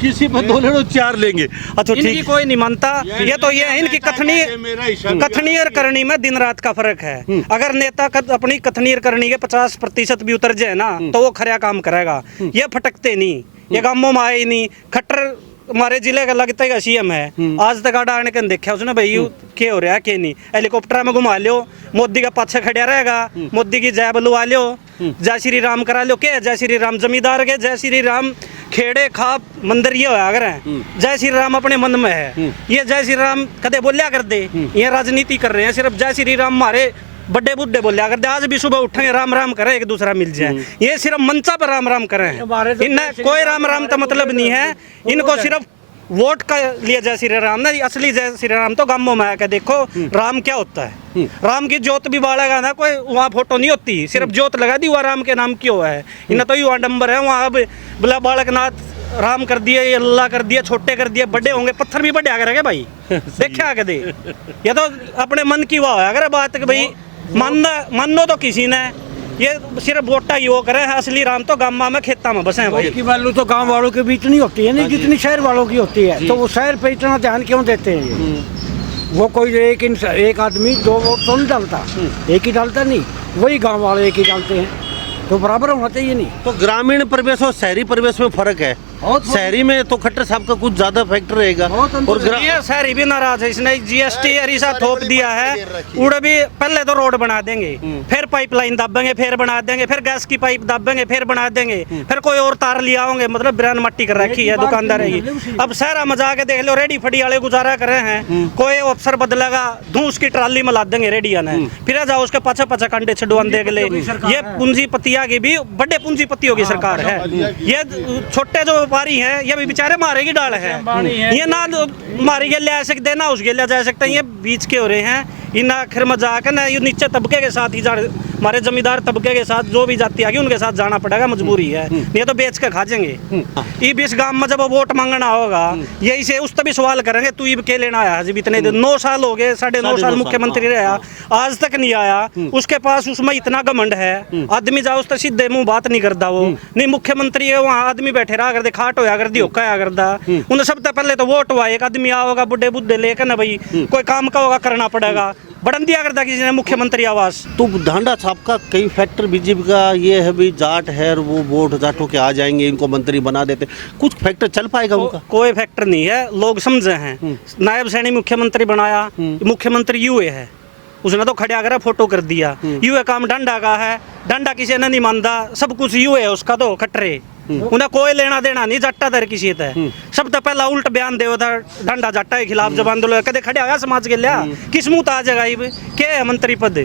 किसी पर 2 लेने 4 लेंगे। अच्छा इनकी ठीक। कोई नहीं मानता। ये तो ये है इनकी कथनी और करनी में दिन रात का फर्क है। अगर नेता अपनी कथनी और करनी के 50% भी उतर जाए ना तो वो खरा काम करेगा। ये फटकते नहीं, ये गांवों में आए नहीं। खट्टर हमारे जिले का लगता है सीएम है, आज तक आड़ा आने के देखा उसने भाई क्या हो रहा है क्या नहीं। हेलीकॉप्टर में घुमा लियो, मोदी का पाछे खड़ा रहेगा, मोदी की जय बलवा लियो, जय श्री राम करा लो। क्या जय श्री राम? जमींदार के जय श्री राम खेड़े खाप मंदिर ये होया अगर है। जय श्री राम अपने मन में है, ये जय श्री राम कदे बोलिया कर दे। ये राजनीति कर रहे हैं, सिर्फ जय श्री राम हमारे बड़े बुड्ढे बोलिया करते। आज भी सुबह उठेंगे राम राम करें, एक दूसरा मिल जाए। ये सिर्फ मंचा पर राम राम करें, इन्हें कोई राम राम का मतलब नहीं है। इनको सिर्फ वोट का लिए जय श्री राम ना। असली जय श्री राम तो गांवों में आकर देखो राम क्या होता है। राम की जोत भी बालेगा ना, कोई वहाँ फोटो नहीं होती, सिर्फ जोत लगा दी, वहाँ राम के नाम क्यों है। इन्हें तो युवा नंबर है वहाँ। अब बोला बालकनाथ राम कर दिए, अल्लाह कर दिया, छोटे कर दिए, बड़े होंगे पत्थर भी बड़े आगे भाई। देखे आगे दे, ये तो अपने मन की वाह है। अगर बात भाई मानो तो किसी ने, ये सिर्फ वोटा ही वो करे। असली राम तो गांव में खेता में बसे हैं भाई। की वैल्यू तो गांव वालों के बीच नहीं होती है नहीं, जितनी शहर वालों की होती है। तो वो शहर पे इतना ध्यान क्यों देते हैं ये? वो कोई एक आदमी 2 वोट तो नहीं डालता, एक ही डालता नहीं, वही गांव वाले एक ही डालते हैं, तो बराबर होना चाहिए नहीं। तो ग्रामीण परिवेश और शहरी परिवेश में फर्क है। शहरी में तो खट्टर साहब का कुछ ज्यादा फैक्टर रहेगा। और ये शहरी भी नाराज है, इसने जीएसटी ऐसा थोप दिया है। उड़ भी पहले तो रोड बना देंगे, फिर पाइपलाइन दाबेंगे, फिर बना देंगे, फिर गैस की पाइप दाबेंगे, फिर बना देंगे, फिर कोई और तार लिया होंगे। मतलब बिरान मट्टी कर रखी है दुकानदार है। अब शहरा में जाके देख लो, रेडी फड़ी वाले गुजारा कर रहे हैं। कोई अफसर बदलेगा, धूस की ट्राली में लाद देंगे रेडिया ने, फिर जाओ उसके पाछे पाछे कंडे छुड़वान देख ले। ये पूंजीपतिया की भी बड़े पूंजीपतियों की सरकार है। ये छोटे जो व्यापारी हैं ये भी बेचारे मारे की डाल है। ये ना मारी के ले सकते ना उसके ले जा सकते हैं। ये बीच के हो रहे हैं। इन आखिर में जाकर ना ये नीचे तबके के साथ ही हमारे जमींदार तबके के साथ जो भी जाती आगे उनके साथ जाना पड़ेगा, मजबूरी है। ये तो बेच कर खा जाएंगे। ये बीस गांव में जब वोट मांगना होगा यही से उस तभी सवाल करेंगे, तू इब के लेना आया? जब इतने 9 साल हो गए, 9.5 साल मुख्यमंत्री रहा, आज तक नहीं आया। उसके पास उसमें इतना घमंड है, आदमी जाओ उस सीधे मुंह बात नहीं करता। वो नहीं मुख्यमंत्री है, वहाँ आदमी बैठे रहा करते, खाट होया कर दी, होका करता। उन्हें सबसे पहले तो वोट हुआ, एक आदमी आओगा बुढ़े बुढ़े लेकर ना भाई कोई काम का होगा करना पड़ेगा, बढ़न दिया करता किसी ने मुख्यमंत्री आवास। तो ढांडा साहब का कई फैक्टर बीजेपी का ये है भी जाट है, वो वोट जाटों के आ जाएंगे, इनको मंत्री बना देते, कुछ फैक्टर चल पाएगा उनका? कोई फैक्टर नहीं है, लोग समझे हैं। नायब सैनी मुख्यमंत्री बनाया, मुख्यमंत्री यूए है, उसने तो खड़ा कर फोटो कर दिया। यूए काम डंडा का है, डंडा किसी ने नहीं मानता, सब कुछ यूए है उसका तो खटरे। उन्हें कोई लेना देना नहीं जाटा दर किसी ते। सब तो पहला उल्ट बयान दे उधर डंडा जाटा के खिलाफ जब आंदोलन कदे खड़े होया समाज के लिया किस मुंह आ जाएगा क्या है मंत्री पद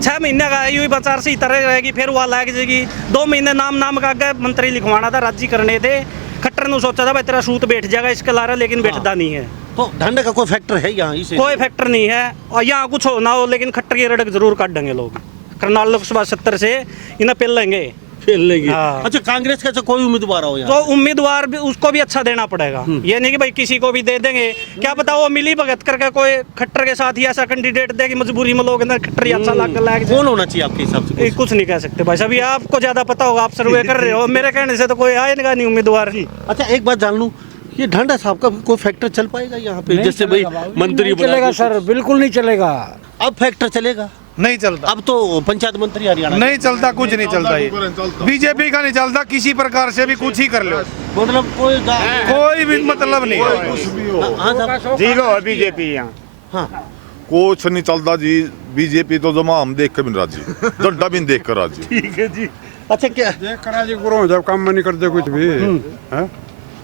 6 महीने का यू बचार से तरह रहेगी, फिर वो लाग जाएगी 2 महीने नाम का आगे मंत्री लिखवाना था, राजी करने थे। खट्टर ने सोचा था भाई तेरा सूत बैठ जाएगा इसके लारा, लेकिन बैठता नहीं है। तो ढांडे का कोई फैक्टर है यहाँ? कोई फैक्टर नहीं है, और यहाँ कुछ हो ना हो लेकिन खट्टर की रड़क जरूर काट देंगे लोग। करनाल लोकसभा 70 से इन्हें पेल लेंगे, फेल लेंगे। हाँ। अच्छा, कांग्रेस का कोई उम्मीदवार हो यहाँ? तो उम्मीदवार भी उसको भी अच्छा देना पड़ेगा, ये नहीं कि भाई किसी को भी दे देंगे। क्या पता वो मिली भगत करके कोई खट्टर के साथ ही ऐसा कैंडिडेट दे कि मजबूरी में लोग अंदर खट्टर ही अच्छा लग कौन होना चाहिए आपके हिसाब से? कुछ नहीं कह सकते भाई, अभी आपको ज्यादा पता होगा, आप सर्वे कर रहे हो, मेरे कहने से तो कोई आएगा नहीं उम्मीदवार। अच्छा, एक बात जान लूं, ये ढांडा साहब का कोई फैक्टर चल पाएगा यहाँ पे? जैसे भाई मंत्री बना चलेगा के- सर, बिल्कुल नहीं चलेगा। अब फैक्टर चलेगा? नहीं चलता, अब तो पंचायत मंत्री हरियाणा नहीं चलता, कुछ नहीं चलता। ये बीजेपी का नहीं चलता, किसी प्रकार से भी कुछ ही कर लो, मतलब कोई भी मतलब नहीं है। हाँ साहब, जीरो है बीजेपी यहाँ। हाँ, कुछ नहीं चलता जी। बीजेपी तो जमा हम देख कर भी राजी, डंडा भी नहीं देख कर राजी। ठीक है जी। अच्छा, क्या देख कर राजी करो, जब काम में नहीं करते कुछ भी।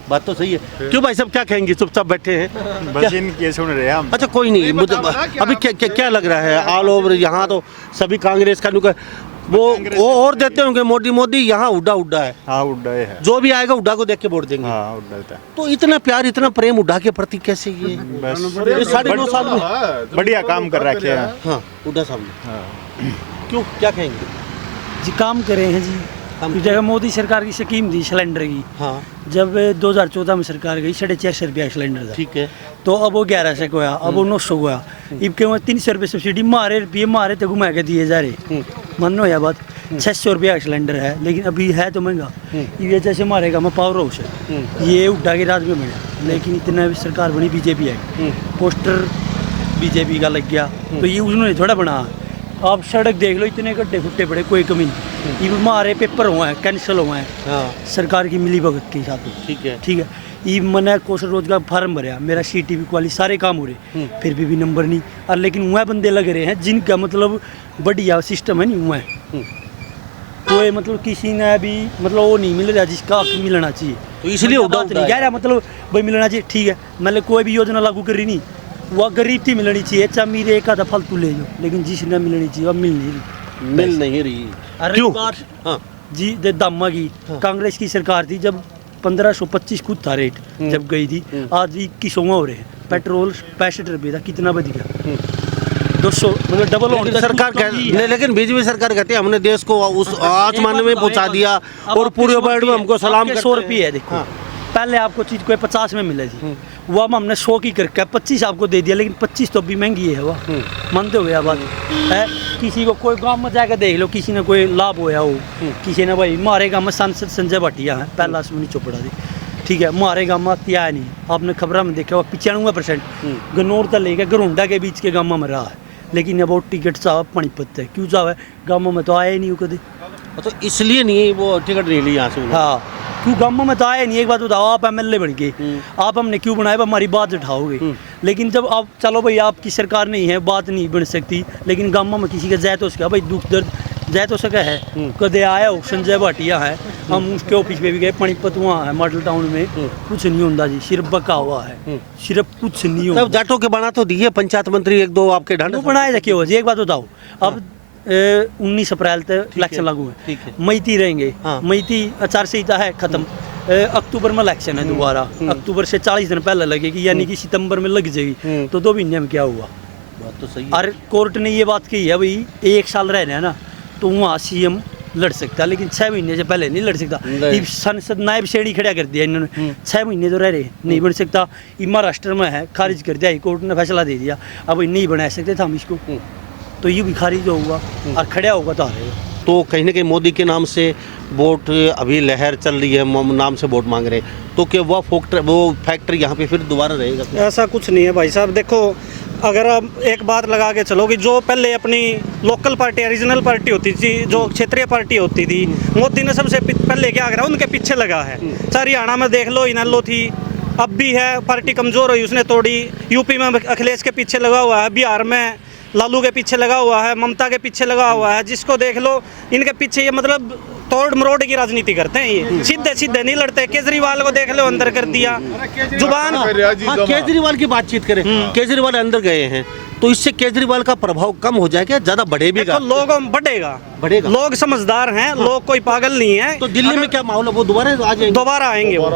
बात तो सही है। क्यों भाई साहब, क्या कहेंगे? चुपचाप बैठे हैं, बस इनके सुन रहे हम। अच्छा कोई नहीं, मुझे अभी क्या लग रहा है ऑल ओवर यहाँ तो सभी कांग्रेस का नुका वो और देते होंगे मोदी यहाँ उड्डा है। हाँ, उड्डा है, जो भी आएगा उड्डा को देख के वोट देंगे। हाँ उड्डा है। तो इतना प्यार, इतना प्रेम उड्डा के प्रति कैसे? ये बस 2.5 साल में बढ़िया काम कर रखे हैं। हाँ, उड्डा साहब ने क्यों, क्या कहेंगे? जी काम करे हैं जी, इस जगह मोदी सरकार की स्कीम थी सिलेंडर की। हाँ, जब 2014 में सरकार गई 650 रुपया सिलेंडर था, ठीक है। तो अब वो 1100 को आया, अब वो 900 को आया। इब क्यों 300 रुपये सब्सिडी मारे रुपये मारे तो घुमा के दिए जा रहे। मानो या बात 600 रुपया का सिलेंडर है, लेकिन अभी है तो महंगा। ये जैसे मारेगा मैं पावर हाउस है, ये उड्डा के राज में बना, लेकिन इतना भी सरकार बनी बीजेपी है, पोस्टर बीजेपी का लग गया, तो ये उन्होंने थोड़ा बना। आप सड़क देख लो, इतने गड्ढे फुट्टे पड़े, कोई कमी नहीं। ये मारे पेपर हुआ है, कैंसिल हुआ है हाँ, सरकार की मिली भगत के साथ। ठीक है। ठीक है, ये मैंने कौशल रोजगार फार्म भरया, मेरा CTV वाली सारे काम हो रहे, फिर भी नंबर नहीं। और लेकिन वह बंदे लग रहे हैं जिनका मतलब बढ़िया सिस्टम है, नहीं हुआ है कोई मतलब किसी ने अभी मतलब वो नहीं मिल रहा जिसका हक मिलना चाहिए। तो इसलिए मतलब उड्डा बात नहीं कह रहा, मतलब भाई मिलना चाहिए, ठीक है, मतलब कोई भी योजना लागू कर रही नहीं, वह गरीब थी मिलनी चाहिए, अच्छा मेरे एक आधा फालतू ले जाओ, लेकिन जिसने मिलनी चाहिए वह मिल नहीं रही। मिल नहीं रही। अरे क्यों? बात हाँ, जी दामा की कांग्रेस की सरकार थी जब 1525 खुद था रेट जब गई थी, आज 2100 हो रहे हैं। पेट्रोल 65 रुपये था, कितना बढ़ गया? 200 मतलब डबल लेकिन सरकार नहीं, लेकिन बीजेपी सरकार कहती है हमने देश को उस आसमान में पहुंचा दिया और पूरे वर्ल्ड में हमको सलाम करते 100 रुपये है। देखो पहले आपको चीज़ कोई 50 में मिले थी, वो अब हमने 100 की करके 25 आपको दे दिया, लेकिन 25 तो अभी महंगी है। वह मानते हो बात है? किसी को कोई गांव में जाकर देख लो, किसी ने कोई लाभ होया हो, किसी ने भाई हमारे गाँव में सांसद संजय भाटिया है, पहला सुनी चोपड़ा थी, ठीक है, हमारे गाँव में तिया नहीं, आपने खबरों में देखा हुआ 95% गनौर तक लेकर गरोंडा के बीच के गाँव में रहा है, लेकिन अब वो टिकट चाहे पानीपत है, क्यों चाहे गाँव में तो आया ही नहीं कभी। तो इसलिए नहीं वो टिकट नहीं ली यहाँ से उन्होंने। हाँ, क्यों गाँव में तो आए नहीं। एक बात बताओ, आप MLA बन गए, आप हमने क्यों बनाए, हमारी बात उठाओगे, लेकिन जब आप चलो भाई आपकी सरकार नहीं है, बात नहीं बन सकती, लेकिन गाँव में किसी का जाए तो उसका भाई दुख दर्द जाए तो सका है। कदे आया हो संजय भाटिया है, हम उसके ऑफिस पे भी गए, पानीपत वहाँ है मॉडल टाउन में, कुछ नहीं होता जी, सिर्फ बका हुआ है, सिर्फ कुछ नहीं होता। तब जाटों के बना तो दिए पंचायत मंत्री 1-2 आपके ढंड बनाए जाके हो जी। एक बात बताओ, अब 19 अप्रैल तक इलेक्शन लागू है, ठीक है। मई ती रहेंगे, हाँ। मई ती आचार संहिता है खत्म, अक्टूबर में इलेक्शन है दोबारा, अक्टूबर से 40 दिन पहले लगेगी, यानी कि सितंबर में लग जाएगी, तो 2 महीने में क्या हुआ? बात तो सही है। और कोर्ट ने ये बात कही है भाई 1 साल रह रहे हैं ना, तो वहाँ CM लड़ सकता है, लेकिन 6 महीने से पहले नहीं लड़ सकता। नहीं। ये संसद नायब श्रेणी खड़ा कर दिया इन्होंने, 6 महीने तो रह रहे, नहीं बन सकता। ये महाराष्ट्र में है, खारिज कर दिया, हाई कोर्ट ने फैसला दे दिया, अब नहीं बना सकते थे हम इसको, तो ये भी खारिज होगा और खड़ा होगा तो हारेगा। तो कहीं ना कहीं मोदी के नाम से वोट अभी लहर चल रही है, नाम से वोट मांग रहे हैं, तो क्या वो फैक्टर यहाँ पे फिर दोबारा रहेगा? ऐसा कुछ नहीं है भाई साहब। देखो अगर आप एक बात लगा के चलो कि जो पहले अपनी लोकल पार्टी रीजनल पार्टी होती थी, जो क्षेत्रीय पार्टी होती थी, मोदी ने सबसे पहले क्या करा, उनके पीछे लगा है। हरियाणा में देख लो, इनेलो थी, अब भी है, पार्टी कमज़ोर हुई उसने तोड़ी। यूपी में अखिलेश के पीछे लगा हुआ है, बिहार में लालू के पीछे लगा हुआ है, ममता के पीछे लगा हुआ है, जिसको देख लो इनके पीछे ये मतलब तोड़ मरोड़ की राजनीति करते हैं, ये सीधे सीधे नहीं लड़ते। केजरीवाल को देख लो, अंदर कर दिया जुबान। हाँ, केजरीवाल की बातचीत करें, केजरीवाल अंदर गए हैं, तो इससे केजरीवाल का प्रभाव कम हो जाएगा, ज्यादा बढ़ेगा? तो लोगों बढ़ेगा, लोग समझदार हैं, लोग कोई पागल नहीं है। तो दिल्ली में क्या माहौल है, वो दोबारा आ जाएंगे? दोबारा आएंगे वो।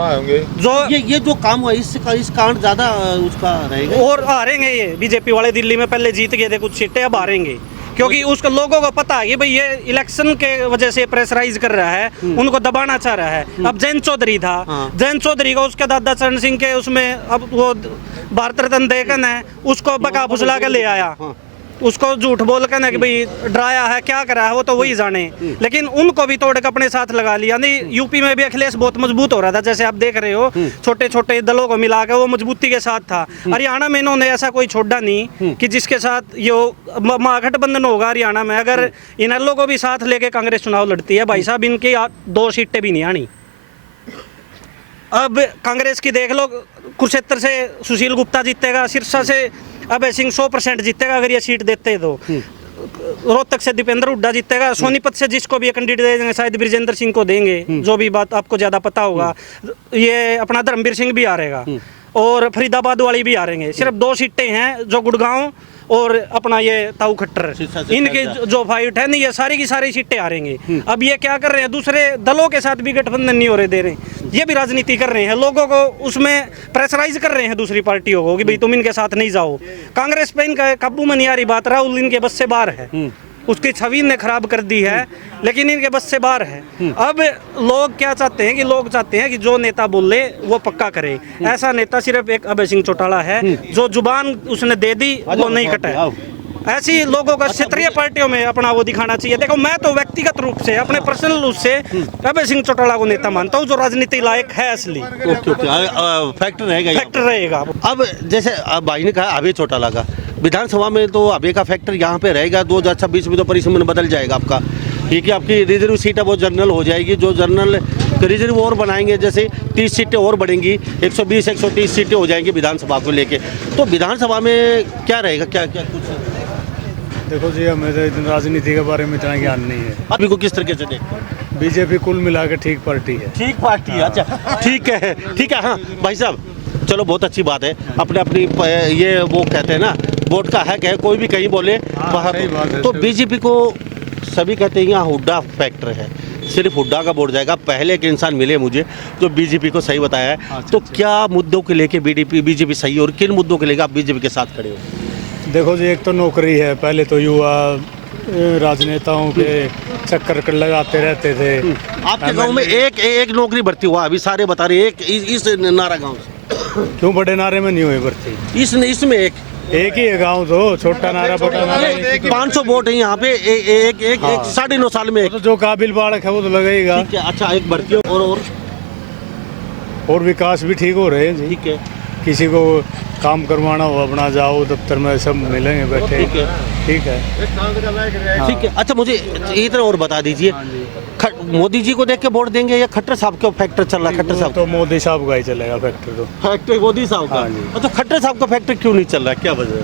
जो ये जो काम हुआ इस कारण ज्यादा उसका रहेगा और हारेंगे ये। बीजेपी वाले दिल्ली में पहले जीत गए थे कुछ सीटें, अब हारेंगे, क्योंकि उसको लोगों को पता है कि भाई ये इलेक्शन के वजह से प्रेशराइज कर रहा है, उनको दबाना चाह रहा है। अब जैन चौधरी था, जैन चौधरी को उसके दादा चरण सिंह के उसमें अब वो भारत रत्न देकन है, उसको बका फुसला के ले आया, उसको झूठ बोल कर ना कि भाई डराया है, क्या करा है वो तो वही जाने, लेकिन उनको भी तोड़ के अपने साथ लगा लिया। नहीं, यूपी में भी अखिलेश बहुत मजबूत हो रहा था, जैसे आप देख रहे हो, छोटे छोटे दलों को मिला के वो मजबूती के साथ था। हरियाणा में इन्होंने ऐसा कोई छोड़ा नहीं कि जिसके साथ ये महागठबंधन होगा हरियाणा में। अगर इन लोगों को भी साथ लेके कांग्रेस चुनाव लड़ती है भाई साहब, इनकी 2 सीटें भी नहीं आनी। अब कांग्रेस की देख लो, कुरुक्षेत्र से सुशील गुप्ता जीतेगा, सिरसा से अभय सिंह 100% जीतेगा अगर ये सीट देते हैं तो, रोहतक से दीपेंद्र हुड्डा जीतेगा, सोनीपत से जिसको भी कैंडिडेट देंगे शायद ब्रिजेंद्र सिंह को देंगे, जो भी बात आपको ज़्यादा पता होगा। ये अपना धर्मवीर सिंह भी आ रहेगा और फरीदाबाद वाली भी आ रहेंगे। सिर्फ 2 सीटें हैं जो गुड़गांव और अपना ये ताऊ खट्टर, इनके जो फाइट है नहीं, ये सारी की सारी सीटें आ रहेंगी। अब ये क्या कर रहे हैं, दूसरे दलों के साथ भी गठबंधन नहीं हो रहे दे रहे, ये भी राजनीति कर रहे हैं, लोगों को उसमें प्रेशराइज कर रहे हैं दूसरी पार्टियों को कि भाई तुम इनके साथ नहीं जाओ। कांग्रेस पे इनका काबू में नहीं आ रही बात, राहुल इनके बस से बाहर है, उसकी छवि ने खराब कर दी है, लेकिन इनके बस से बाहर है। अब लोग क्या चाहते हैं कि लोग चाहते हैं कि जो नेता बोले वो पक्का करे। ऐसा नेता सिर्फ एक अभय सिंह चौटाला है, जो जुबान उसने दे दी वो नहीं कटे। ऐसी लोगों का क्षेत्रीय पार्टियों में अपना वो दिखाना चाहिए। देखो, मैं तो व्यक्तिगत रूप से अपने पर्सनल रूप से अभय सिंह चौटाला को नेता मानता हूँ, जो राजनीति लायक है असली। फैक्टर रहेगा, फैक्टर रहेगा। अब जैसे भाई ने कहा अभय चौटाला का, विधानसभा में तो अभय का फैक्टर यहाँ पे रहेगा। 2026 में तो परिसंबंध बदल जाएगा आपका, क्योंकि आपकी रिजर्व सीट है वो जनरल हो जाएगी। जो जनरल रिजर्व और बनाएंगे, जैसे 30 सीटें और बढ़ेंगी, 120-130 सीटें हो जाएंगी विधानसभा को लेके। तो विधानसभा में क्या रहेगा, क्या क्या कुछ? देखो जी, हमें तो राजनीति के बारे में इतना ज्ञान नहीं है। अभी को किस तरीके से देखते हैं? बीजेपी कुल मिला के ठीक पार्टी है। ठीक पार्टी है, अच्छा ठीक है, ठीक है। हाँ भाई साहब, चलो बहुत अच्छी बात है। अपने अपनी ये वो कहते हैं ना, वोट का हक है, कोई भी कहीं बोले बाहर। तो बीजेपी को सभी कहते हैं यहाँ हुड्डा फैक्टर है, सिर्फ हुड्डा का वोट जाएगा। पहले एक इंसान मिले मुझे जो बीजेपी को सही बताया है। तो क्या मुद्दों के लेके बीजेपी सही है और किन मुद्दों के लेके आप बीजेपी के साथ खड़े हो? देखो जी, एक तो नौकरी है। पहले तो युवा राजनेताओं के चक्कर लगाते रहते थे। आपके गांव में एक नौकरी भर्ती हुआ, अभी सारे बता रहे एक इस नारा गांव से। क्यों बड़े नारे में नहीं हुई भर्ती? इसमें एक ही है गांव, तो छोटा नारा बड़ा नारा। 500 वोट है यहाँ पे, एक 9.5 साल में। तो जो काबिल बालक है वो तो लगेगा। ठीक है, अच्छा एक भर्ती और विकास भी ठीक हो रहे हैं जी। ठीक है, किसी को काम करवाना हो अपना जाओ दफ्तर में, सब मिलेंगे बैठे। ठीक है, ठीक है, ठीक है। अच्छा मुझे इतना और बता दीजिए, मोदी जी को देख के वोट देंगे या खट्टर साहब का फैक्टर चल रहा है? खट्टर साहब तो मोदी साहब का ही चलेगा फैक्टर। तो फैक्टर मोदी साहब का। तो खट्टर साहब का फैक्टर क्यों नहीं चल रहा है, क्या वजह है?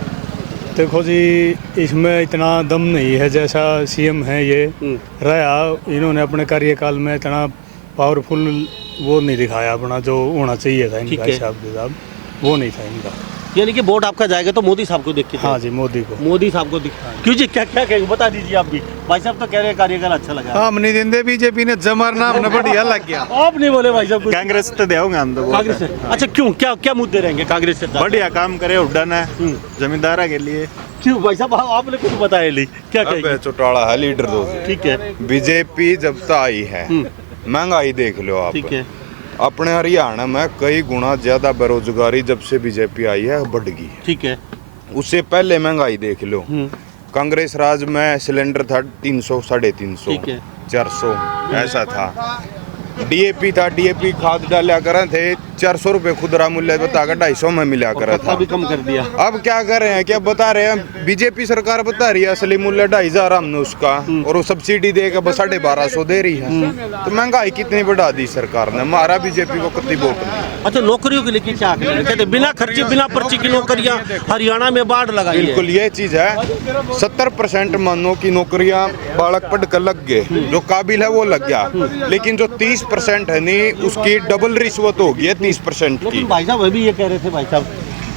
देखो जी, इसमें इतना दम नहीं है जैसा सीएम है ये रहा। इन्होंने अपने कार्यकाल में इतना पावरफुल वो नहीं दिखाया अपना, जो होना चाहिए था इनका हिसाब किताब वो नहीं था इनका। यानी कि वोट आपका जाएगा तो मोदी साहब को देख के? हाँ जी, मोदी साहब को क्यों जी, क्या क्या कहेंगे बता दीजिए आप भी। भाई साहब तो कह रहे हैं कार्यकाल अच्छा लगा। हम नहीं देंगे, बीजेपी ने जमाना हमने बढ़िया लग गया। आप नहीं बोले भाई साहब? कांग्रेस तो देंगे हम तो। कांग्रेस से? अच्छा क्यों, क्या क्या मुद्दे रहेंगे कांग्रेस से? बढ़िया काम करे हुड्डा ने जमींदारा के लिए। क्यों भाई साहब, आपने कुछ बताया नहीं, क्या कहेंगे? चौटाला है लीडर दो। ठीक है, बीजेपी जब तक आई है, महंगाई देख लो आप। ठीक है, अपने हरियाणा में कई गुना ज्यादा बेरोजगारी जब से बीजेपी आई है बढ़ गई। ठीक है, उससे पहले महंगाई देख लो। कांग्रेस राज में सिलेंडर था 300, 350, 400 ऐसा था। डीएपी था, डीएपी खाद डाला करे थे 400 रुपए खुदरा मूल्य बताकर 250 में मिला करा था। अभी कम कर दिया। अब क्या कर रहे हैं, क्या बता रहे हैं, बीजेपी सरकार बता रही है असली मूल्य 2,500 हमने उसका, और वो सब्सिडी देकर 1250 दे रही है। तो महंगाई कितनी बढ़ा दी सरकार ने, मारा बीजेपी को कितनी वोट नहीं। अच्छा नौकरियों के लिए क्या कहते, बिना खर्चे बिना पर्ची की नौकरियां हरियाणा में बाढ़ लगाई है। बिल्कुल ये चीज है। 70% मानो की नौकरियां बालक पढ़ कर लग गए, जो काबिल है वो लग गया, लेकिन जो 30% है नहीं, उसकी डबल रिश्वत होगी है 30% की। लेकिन भाई साहब अभी ये कह रहे थे भाई साहब,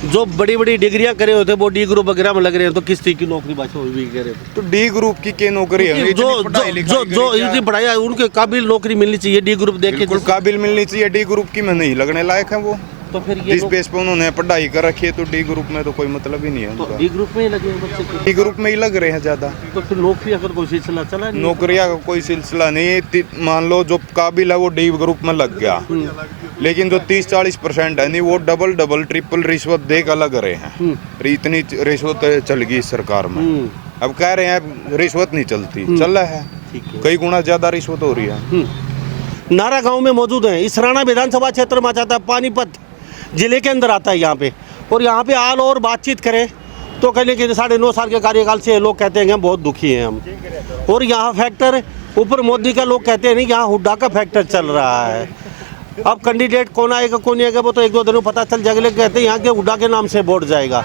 जो बड़ी बड़ी डिग्रियां करे होते वो डी ग्रुप वगैरह में लग रहे हैं, तो किस चीज की नौकरी भाई साहब भी कह रहे थे? तो डी ग्रुप की क्या नौकरी है? जो इतनी पढ़ाई है उनके काबिल नौकरी मिलनी चाहिए, डी ग्रुप देख के काबिल मिलनी चाहिए। डी ग्रुप की में नहीं लगने लायक है वो। तो फिर ये जिस लोग बेस पे उन्होंने पढ़ाई कर रखी है तो डी ग्रुप में तो कोई मतलब ही नहीं है तो उनका। डी ग्रुप में ही लगे हैं बच्चे के। डी ग्रुप में ही लग रहे हैं ज्यादा। तो फिर नौकरी अगर कोई सिलसिला चला नहीं नौकरियां का कोई सिलसिला नहीं। मान लो जो काबिल है वो डी ग्रुप में लग गया, लेकिन जो 30-40% है नहीं वो डबल ट्रिपल रिश्वत दे कर लग रहे हैं। इतनी रिश्वत चल गई इस सरकार में। अब कह रहे हैं रिश्वत नहीं चलती, चल रहा है, कई गुना ज्यादा रिश्वत हो रही है। नारा गांव में मौजूद हैं। इस राणा विधानसभा क्षेत्र में आता है, पानीपत जिले के अंदर आता है यहाँ पे। और यहाँ पे आल और बातचीत करें तो कहने कि 9.5 साल के कार्यकाल से लोग कहते हैं कि हम बहुत दुखी हैं हम। और यहाँ फैक्टर ऊपर मोदी का लोग कहते हैं नहीं, यहाँ हुड्डा का फैक्टर चल रहा है। अब कैंडिडेट कौन आएगा कौन नहीं आएगा वो तो 1-2 दिन में पता चल जाएगा, लेकिन कहते हैं यहाँ के हुड्डा के नाम से वोट जाएगा।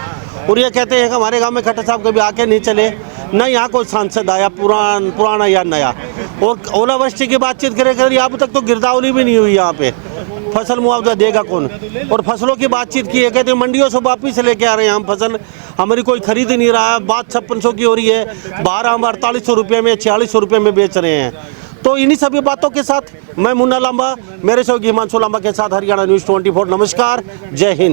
और ये कहते हैं कि हमारे गांव में खट्टर साहब कभी आके नहीं चले, न यहाँ कोई सांसद आया पुराना या नया। और ओलावृष्टि की बातचीत करें अब तक तो गिरदावरी भी नहीं हुई यहाँ पे। फसल मुआवजा देगा कौन? और फसलों की बातचीत की है, कहते हैं मंडियों से वापिस लेके आ रहे हैं हम फसल, हमारी कोई खरीद नहीं रहा है। बात 5600 की हो रही है, 12 हम 4800 रुपये में 4600 रुपये में बेच रहे हैं। तो इन्हीं सभी बातों के साथ मैं मुन्ना लांबा, मेरे सहयोगी हिमांशु लांबा के साथ हरियाणा न्यूज़ 24। नमस्कार, जय हिंद।